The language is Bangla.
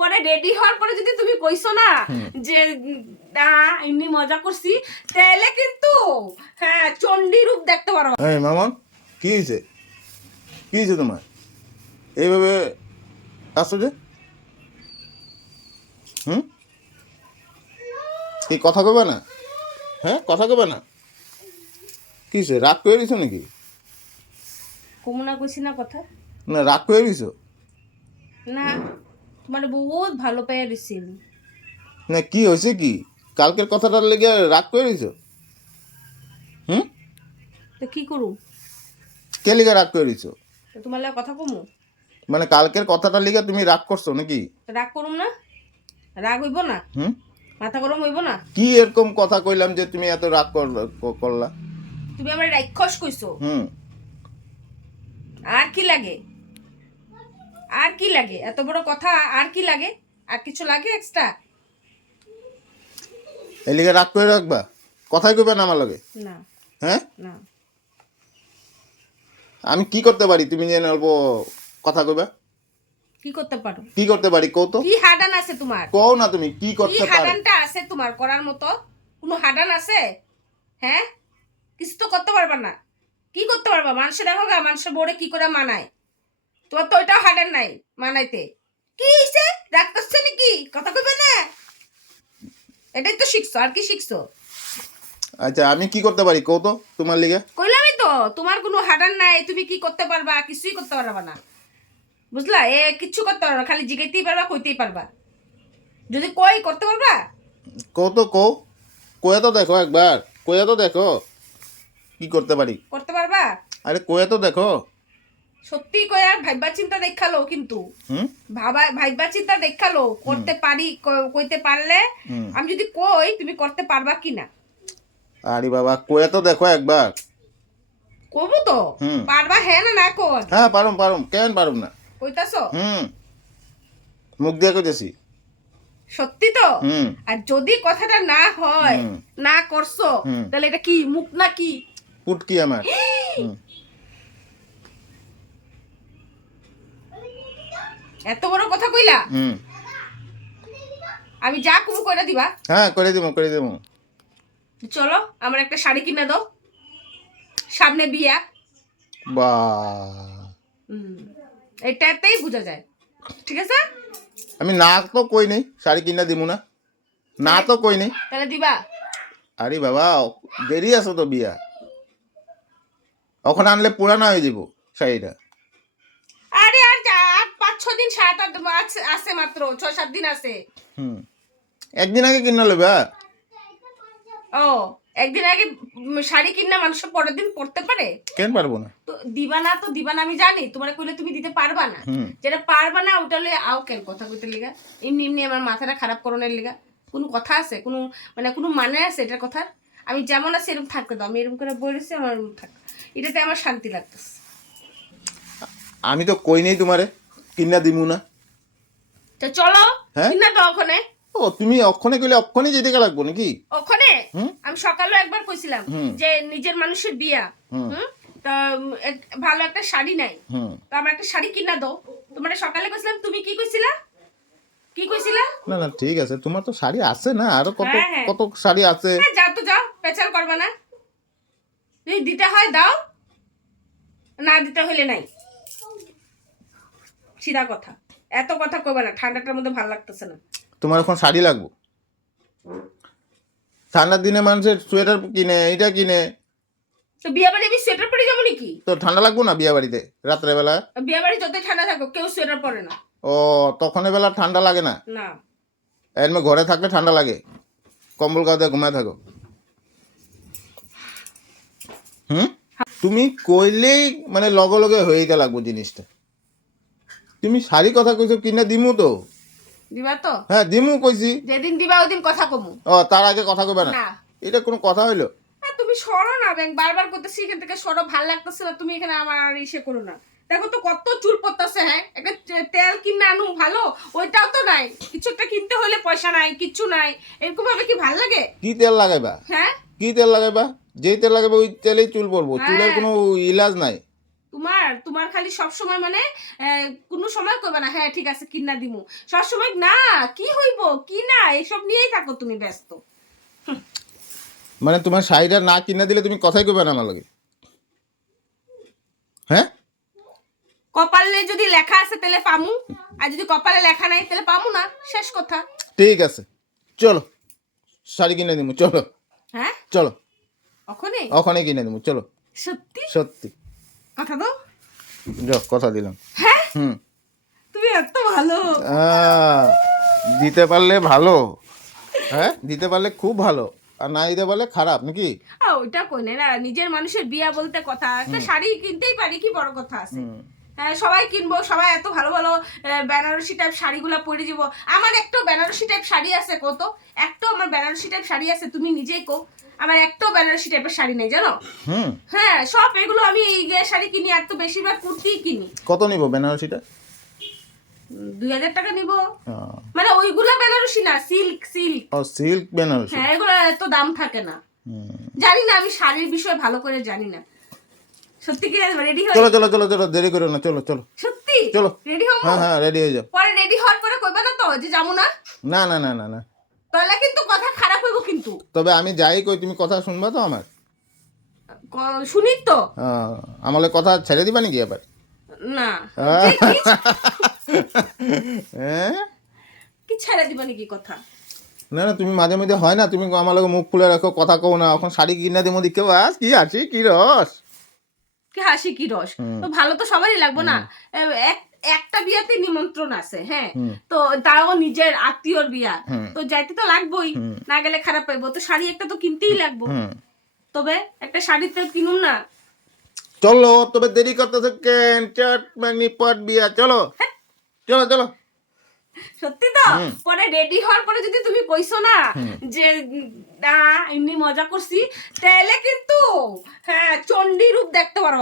পরে রেডি হওয়ার পরে যদি তুমি কইছো না যে না এমনি মজা করছি তাহলে কিন্তু হ্যাঁ চণ্ডী রূপ দেখতে পারো। এই মামন কি হয়েছে তোমার এইভাবে আসছো যে কি কথা কবে না? হ্যাঁ কথা কবে না? কি হয়েছে, রাগ করে দিছো নাকি? কমুনা কইছি না কথা না রাগ করে দিছো না, তোমার বহুত ভালো পেয়ে দিছি। না কি হয়েছে, কি কালকের কথাটার লেগে রাগ করে দিছো? তো কি করু, কে লিগে রাগ করে দিছো? তো তোমার লাগে কথা কমু? মানে কালকের কথাটার লিগে তুমি রাগ করছো নাকি? রাগ করুম না? রাগ হইব না? মাথা গরম হইব না? কি এরকম কথা কইলাম যে তুমি এত রাগ করলা? তুমি আমার রাক্ষস কইছো। আর কি লাগে, আর কি লাগে, এত বড় কথা আর কি লাগে? আর কিছু লাগে এক্সট্রা? এই লিগে রাগ করে রাখবা, কথাই কইবা না আমার লগে? না হ্যাঁ না। আমি কি করতে পারি তুমি যে অল্প কথা কইবা? কি করতে পারো? কি করতে পারি কও তো? কি হাডান আছে তোমার? কও না তুমি কি করতে কি পারো? হাডানটা আছে তোমার করার মতো? কোনো হাডান আছে? হ্যাঁ কিছু তো করতে পারবা না। কি করতে পারবা? মানুষে দেখো গা, মানুষের বোর্ডে কি করে মানায়, তোমার তো ওইটাও হাডান নাই মানাইতে। কি হইছে, রাগ করছে নাকি? কথা কইবে না? এটাই তো শিখছো, আর কি শিখছো? আচ্ছা আমি কি করতে পারি কও তো তোমার লিগে? কইলামই তো তোমার কোনো হাডান নাই, তুমি কি করতে পারবা? কিছুই করতে পারবা না, বুঝলা? কিচ্ছু করতে পারবা না, খালি জিগাইতেই পারবা, কইতেই পারবা। যদি কই করতে পারবা? কও তো কও, কয়ে তো দেখো একবার, কয়ে তো দেখো কি করতে পারি। করতে পারবা? আরে কয়ে তো দেখো। সত্যি কই আর ভাইবা চিন্তা দেখালো, কিন্তু ভাইবা চিন্তা দেখালো করতে পারি, কইতে পারলে আমি যদি কই তুমি করতে পারবা কিনা। আরে বাবা কয়ে তো দেখো একবার। কবু তো পারবা, হ্যাঁ না না কোন? হ্যাঁ পারুম কেন পারুম না? কইতাছো? মুখ দিয়ে কইতেছি। সত্যি তো? আর যদি কথাটা না হয়, না করছো, তাহলে এটা কি মুখ না কি পুটকি আমার? এত বড় কথা কইলা? আমি যা কুমু কইরা দিবা? হ্যাঁ করে দিব চলো আমার একটা শাড়ি কিনে দাও, সামনে বিয়া। বাহ এটাতেই বোঝা যায়, ঠিক আছে? আমি না তো কই নেই শাড়ি কিনা দিব না, না তো কই নেই। তাহলে দিবা? আরে বাবা দেরি আছে তো বিয়া, ওখানে আনলে পুরানা হয়ে যাব শাড়িটা। আরে আর 5-6 দিন, 7-8 আছে, মাত্র 6-7 দিন আছে। একদিন আগে কিনা লইবা? ও একদিন আগে শাড়ি কিনা মানুষ পরের দিন পরতে পারে? কেন পারবো না? তো দিবা না, তো দিবা না আমি জানি, তোমার কইলে তুমি দিতে পারবা না। যেটা পারবা না ওটা লইয়া আও কেন কথা কইতে লিগা? এমনি আমার মাথাটা খারাপ করনের লিগা কোনো কথা আছে? কোনো মানে কোনো মানে আছে এটার কথা? আমি যেমন আছি এরকম থাকতে দাও, আমি এরকম করে বলেছি, আমার এরকম থাক, এটাতে আমার শান্তি লাগতেছে। আমি তো কই নেই তোমারে কিনা দিমু না। তো চলো কিনা দাও ওখানে। ও তুমি অক্ষণে কইলে অক্ষণে যেতে লাগবো নাকি? ওখানে আমি সকালে একবার কইছিলাম যে নিজের মানুষের বিয়া, তো ভালো একটা শাড়ি নাই, তো আমার একটা শাড়ি কিনা দাও। তোমার সকালে কইছিলাম, তুমি কি কইছিলা? কি কইছিলা? না না ঠিক আছে, তোমার তো শাড়ি আছে না, আরো কত কত শাড়ি আছে। যাও তো যাও, পেচাল করবা না। যদি দিতে হয় দাও, না দিতে হইলে নাই, সিধা কথা। এত কথা কইবা না, ঠান্ডাটার মধ্যে ভালো লাগতেছে না। তোমার এখন শাড়ি লাগবো? ঠান্ডার দিনে মানুষের সোয়েটার কিনে, এটা কিনে, তো বিয়া বাড়ি আমি সোয়েটার পরে যাবো নাকি? তো ঠান্ডা লাগবো না বিয়া বাড়িতে রাত্রে বেলা? বিয়া বাড়ি যতই ঠান্ডা থাকো কেউ সোয়েটার পরে না। ও তখন বেলা ঠান্ডা লাগে না? না এমনি ঘরে থাকলে ঠান্ডা লাগে, কম্বল গায়ে ঘুমায় থাকো। তুমি কইলেই মানে লগে লগে হয়েইতে লাগবো জিনিসটা। তুমি শাড়ি কথা কইছো কিনা দিমু তো? দিবা তো? হ্যাঁ দিমু কইছি। যেদিন দিবা ওই দিন কথা কমু। ও তার আগে কথা কইবা না? এটা কোনো কথা হইলো? তুমি সরো না ব্যাং, বারবার করতেছি এখান থেকে সরো, ভাল লাগতেছে না, তুমি এখানে আমার আর ইসে করো না। দেখো তো কত চুল পড়তেছে। হ্যাঁ একটা তেল কিনে আনু ভালো, ওইটাও তো নাই, কিছু একটা কিনতে হলে পয়সা নাই, কিচ্ছু নাই, এরকম ভাবে কি ভাল লাগে? কি তেল লাগাইবা? হ্যাঁ কি তেল লাগাইবা? যেই তেল লাগাইবা ওই তেলেই চুল পড়বো, চুলের কোনো ইলাজ নাই। তোমার তোমার খালি সব সময় মানে কোনো সময় কইবা না হ্যাঁ ঠিক আছে কিনা দিমু, সব সময় না কি হইব কি না এইসব নিয়েই থাকো তুমি ব্যস্ত। মানে তোমার শাড়িটা না কিনা দিলে তুমি কথাই কইবে না আমার লগে, হ্যাঁ? কপালে যদি লেখা আছে তাহলে পামু, আর যদি কপালে লেখা নাই তাহলে পামু না, শেষ কথা। ঠিক আছে চলো শাড়ি কিনে দিমু, চলো হ্যাঁ চলো ওখানে ওখানে কিনে দিমু, চলো। সত্যি সত্যি কথা দাও। যাও কথা দিলাম। হ্যাঁ হুম। তুমি এত ভালো। দিতে পারলে ভালো, হ্যাঁ দিতে পারলে খুব ভালো, আর না দিতে পারলে খারাপ নাকি? ওইটা কই না, নিজের মানুষের বিয়া বলতে কথা, একটা শাড়ি কিনতেই পারি, কি বড় কথা আছে? হ্যাঁ সবাই কিনবো, সবাই এত ভালো ভালো বেনারসি টাইপ শাড়িগুলা পরে যাব। আমার একটা বেনারসি টাইপ শাড়ি আছে কত, একটা আমার বেনারসি টাইপ শাড়ি আছে, তুমি নিজেই কো আমার একটা বেনারসি টাইপের শাড়ি নেই জানো। হ্যাঁ সব এগুলো আমি এই যে শাড়ি কিনি, আর তো বেশিরভাগ কুর্তি কিনি। কত নিব বেনারসিটা? 2000 টাকা নিব। মানে ওইগুলা বেনারসি না, সিল্ক সিল্ক। ও সিল্ক বেনারসি। হ্যাঁ এগুলো এত দাম থাকে না। জানি না, আমি শাড়ির বিষয়ে ভালো করে জানি না। সত্যি কি রেডি হই? চলো চলো চলো চলো দেরি করো না, চলো চলো। সত্যি চলো রেডি হবো? হ্যাঁ হ্যাঁ রেডি হয়ে যাও। পরে রেডি হওয়ার পরে কইবা না তো যে যাবো না? না না না না না, তাহলে কিন্তু কথা খারাপ হইব কিন্তু। তবে আমি যাই কই তুমি কথা শুনবা তো আমার? শুনি তো। আমালে কথা ছেড়ে দিবা নাকি আবার? না হ্যাঁ কি ছেড়ে দিবা নাকি কথা? না না তুমি মাঝে মাঝে হয় না, তুমি আমার লগে মুখ খুলে রাখো, কথা কও না, এখন শাড়ি কিনা দেবো দিকে বাস কি হাসি কি রস। কি হাসি কি রস? তো ভালো তো সবারই লাগবে না। একটা বিয়াতে নিমন্ত্রণ আছে, হ্যাঁ তো তাও নিজের আত্মীয়র বিয়া, তো যাইতে তো লাগবেই, না গেলে খারাপ পাইবো, তো শাড়ি একটা তো কিনতেই লাগবো। তবে একটা শাড়ি তো কিনুম না? চলো তবে দেরি করতেছে কেন, চট মাগনি পট বিয়া, চলো চলো চলো। সত্যি তো? পরে রেডি হওয়ার পরে যদি তুমি কইছো না যে না এমনি মজা করছি, তাহলে কিন্তু হ্যাঁ চণ্ডী রূপ দেখতে পারো।